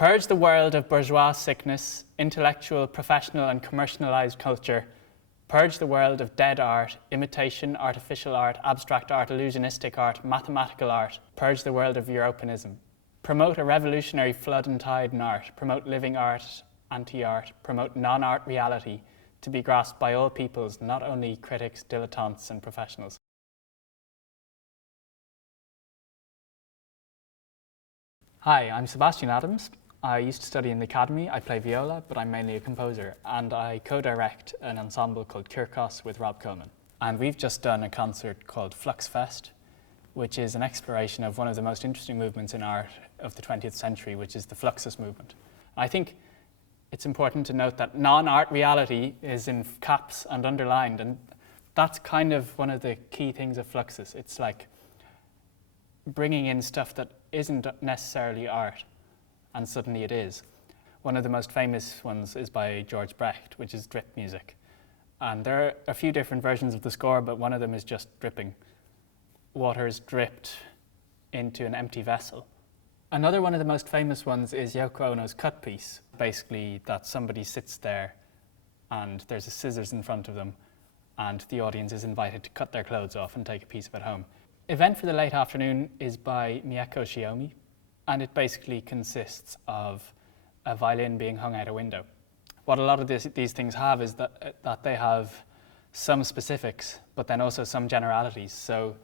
Purge the world of bourgeois sickness, intellectual, professional and commercialized culture. Purge the world of dead art, imitation, artificial art, abstract art, illusionistic art, mathematical art. Purge the world of Europeanism. Promote a revolutionary flood and tide in art. Promote living art, anti-art. Promote non-art reality to be grasped by all peoples, not only critics, dilettantes and professionals. Hi, I'm Sebastian Adams. I used to study in the academy. I play viola, but I'm mainly a composer, and I co-direct an ensemble called Kirkos with Rob Coleman. And we've just done a concert called Flux Fest, which is an exploration of one of the most interesting movements in art of the 20th century, which is the Fluxus movement. I think it's important to note that non-art reality is in caps and underlined, and that's kind of one of the key things of Fluxus. It's like bringing in stuff that isn't necessarily art, and suddenly it is. One of the most famous ones is by George Brecht, which is drip music. And there are a few different versions of the score, but one of them is just dripping. Water is dripped into an empty vessel. Another one of the most famous ones is Yoko Ono's cut piece. Basically, that somebody sits there and there's a scissors in front of them, and the audience is invited to cut their clothes off and take a piece of it home. Event for the Late Afternoon is by Mieko Shiomi, and it basically consists of a violin being hung out a window. What a lot of these things have is that they have some specifics, but then also some generalities. So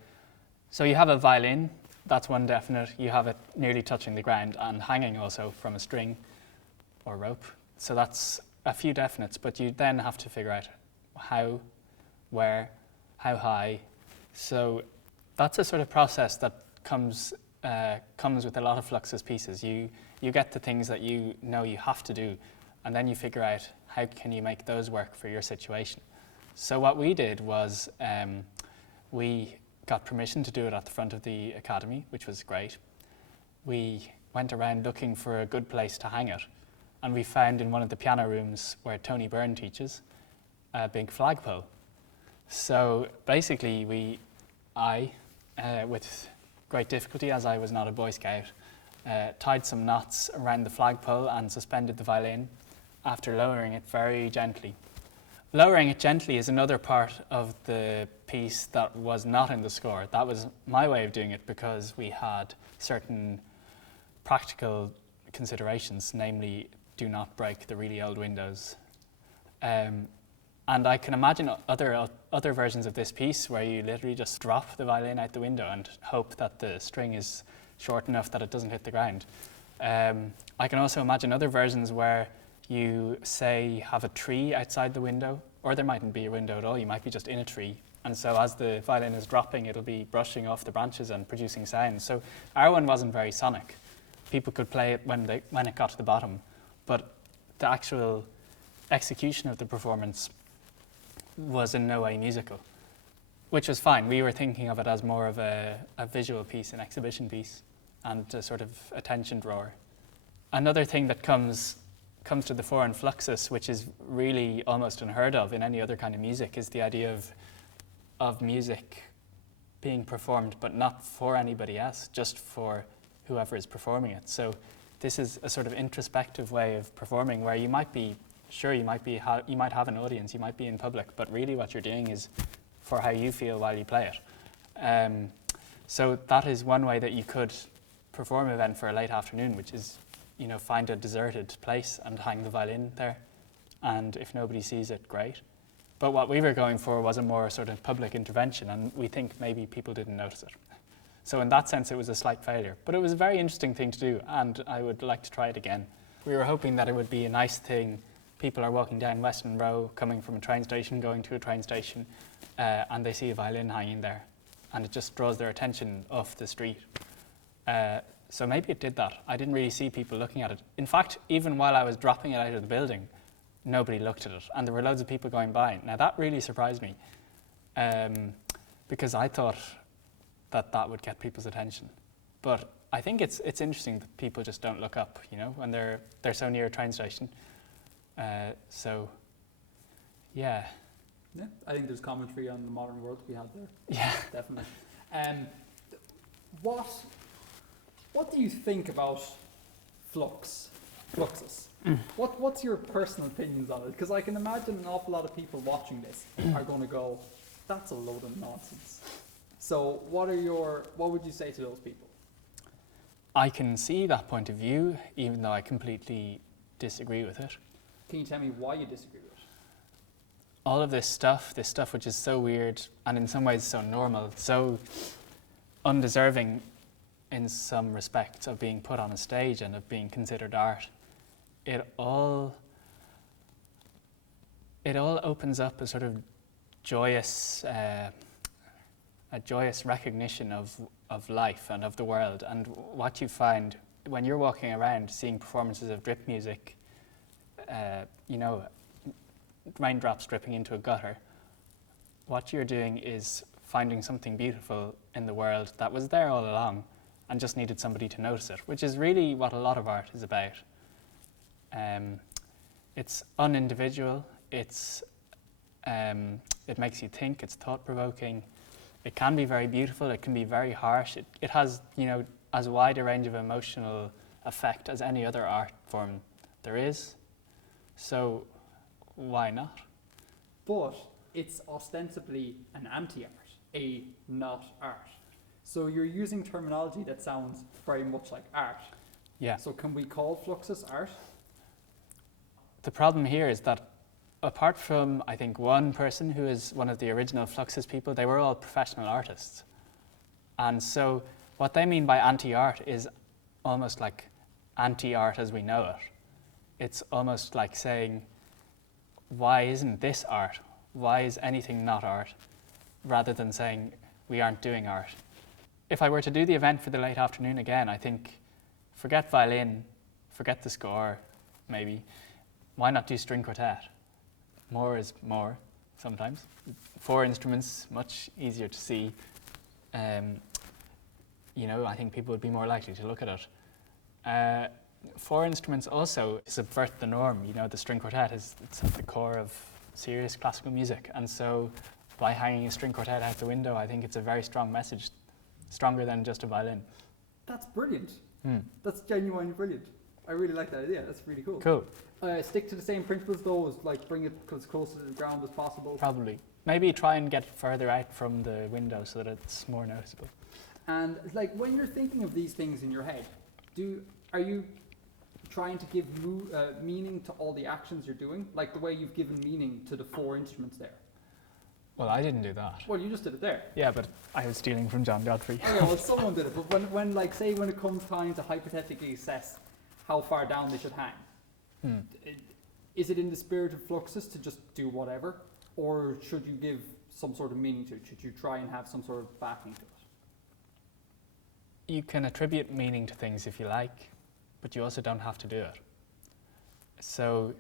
you have a violin, that's one definite. You have it nearly touching the ground and hanging also from a string or rope. So that's a few definites, but you then have to figure out how, where, how high. So that's a sort of process that comes with a lot of Fluxus pieces. You get the things that you know you have to do, and then you figure out how can you make those work for your situation. So what we did was we got permission to do it at the front of the academy, which was great. We went around looking for a good place to hang it, and we found in one of the piano rooms where Tony Byrne teaches a big flagpole. So basically I, with great difficulty, as I was not a Boy Scout, tied some knots around the flagpole and suspended the violin after lowering it very gently. Lowering it gently is another part of the piece that was not in the score. That was my way of doing it because we had certain practical considerations, namely do not break the really old windows. And I can imagine other versions of this piece where you literally just drop the violin out the window and hope that the string is short enough that it doesn't hit the ground. I can also imagine other versions where you, say, have a tree outside the window, or there mightn't be a window at all, you might be just in a tree. And so as the violin is dropping, it'll be brushing off the branches and producing sound. So our one wasn't very sonic. People could play it when it got to the bottom, but the actual execution of the performance was in no way musical, which was fine. We were thinking of it as more of a visual piece, an exhibition piece, and a sort of attention drawer. Another thing that comes to the fore in Fluxus, which is really almost unheard of in any other kind of music, is the idea of music being performed, but not for anybody else, just for whoever is performing it. So this is a sort of introspective way of performing where you might be sure, you might have an audience, you might be in public, but really what you're doing is for how you feel while you play it. So that is one way that you could perform an event for a late afternoon, which is, find a deserted place and hang the violin there. And if nobody sees it, great. But what we were going for was a more sort of public intervention, and we think maybe people didn't notice it. So in that sense, it was a slight failure. But it was a very interesting thing to do, and I would like to try it again. We were hoping that it would be a nice thing. People are walking down Western Row, coming from a train station, going to a train station, and they see a violin hanging there, and it just draws their attention off the street. So maybe it did that. I didn't really see people looking at it. In fact, even while I was dropping it out of the building, nobody looked at it, and there were loads of people going by. Now that really surprised me, because I thought that would get people's attention. But I think it's interesting that people just don't look up, when they're so near a train station. So, yeah. Yeah, I think there's commentary on the modern world we had there. Yeah, definitely. What do you think about Flux? Fluxus. What's your personal opinions on it? Because I can imagine an awful lot of people watching this are going to go, that's a load of nonsense. So what would you say to those people? I can see that point of view, even though I completely disagree with it. Can you tell me why you disagree with it? All of this stuff which is so weird and in some ways so normal, so undeserving in some respects of being put on a stage and of being considered art, it all opens up a sort of joyous recognition of life and of the world. And what you find when you're walking around seeing performances of drip music, raindrops dripping into a gutter, what you're doing is finding something beautiful in the world that was there all along and just needed somebody to notice it, which is really what a lot of art is about. It's unindividual, it makes you think, it's thought-provoking, it can be very beautiful, it can be very harsh, it has, as wide a range of emotional effect as any other art form there is, so why not? But it's ostensibly an anti-art, a not art. So you're using terminology that sounds very much like art. Yeah. So can we call Fluxus art? The problem here is that apart from, I think, one person who is one of the original Fluxus people, they were all professional artists. And so what they mean by anti-art is almost like anti-art as we know it. It's almost like saying, why isn't this art? Why is anything not art? Rather than saying, we aren't doing art. If I were to do the event for the late afternoon again, I think, forget violin, forget the score, maybe. Why not do string quartet? More is more, sometimes. 4 instruments, much easier to see. I think people would be more likely to look at it. 4 instruments also subvert the norm. The string quartet it's at the core of serious classical music. And so by hanging a string quartet out the window, I think it's a very strong message, stronger than just a violin. That's brilliant. That's genuinely brilliant. I really like that idea. That's really cool. Cool. Stick to the same principles though, as like bring it as close to the ground as possible. Probably. Maybe try and get further out from the window so that it's more noticeable. And like when you're thinking of these things in your head, are you trying to give meaning to all the actions you're doing? Like the way you've given meaning to the 4 instruments there? Well, I didn't do that. Well, you just did it there. Yeah, but I was stealing from John Godfrey. Okay, well, someone did it. But when it comes time to hypothetically assess how far down they should hang, is it in the spirit of Fluxus to just do whatever? Or should you give some sort of meaning to it? Should you try and have some sort of backing to it? You can attribute meaning to things if you like, but you also don't have to do it. So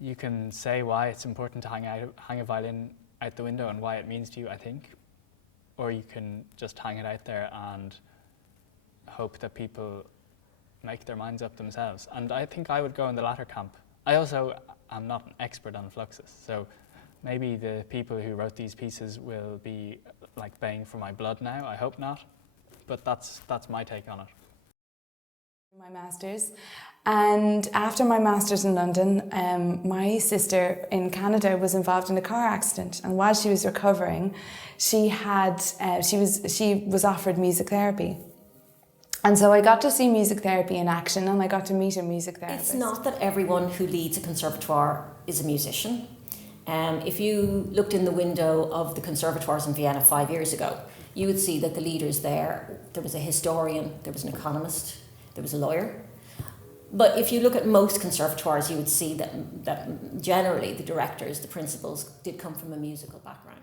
you can say why it's important to hang a violin out the window and why it means to you, I think. Or you can just hang it out there and hope that people make their minds up themselves. And I think I would go in the latter camp. I also am not an expert on Fluxus, so maybe the people who wrote these pieces will be like baying for my blood now. I hope not, but that's my take on it. My master's, and after my master's in London, my sister in Canada was involved in a car accident, and while she was recovering, she was offered music therapy. And so I got to see music therapy in action, and I got to meet a music therapist. It's not that everyone who leads a conservatoire is a musician. If you looked in the window of the conservatoires in Vienna 5 years ago, you would see that the leaders there was a historian, there was an economist, there was a lawyer. But if you look at most conservatoires, you would see that generally the directors, the principals, did come from a musical background.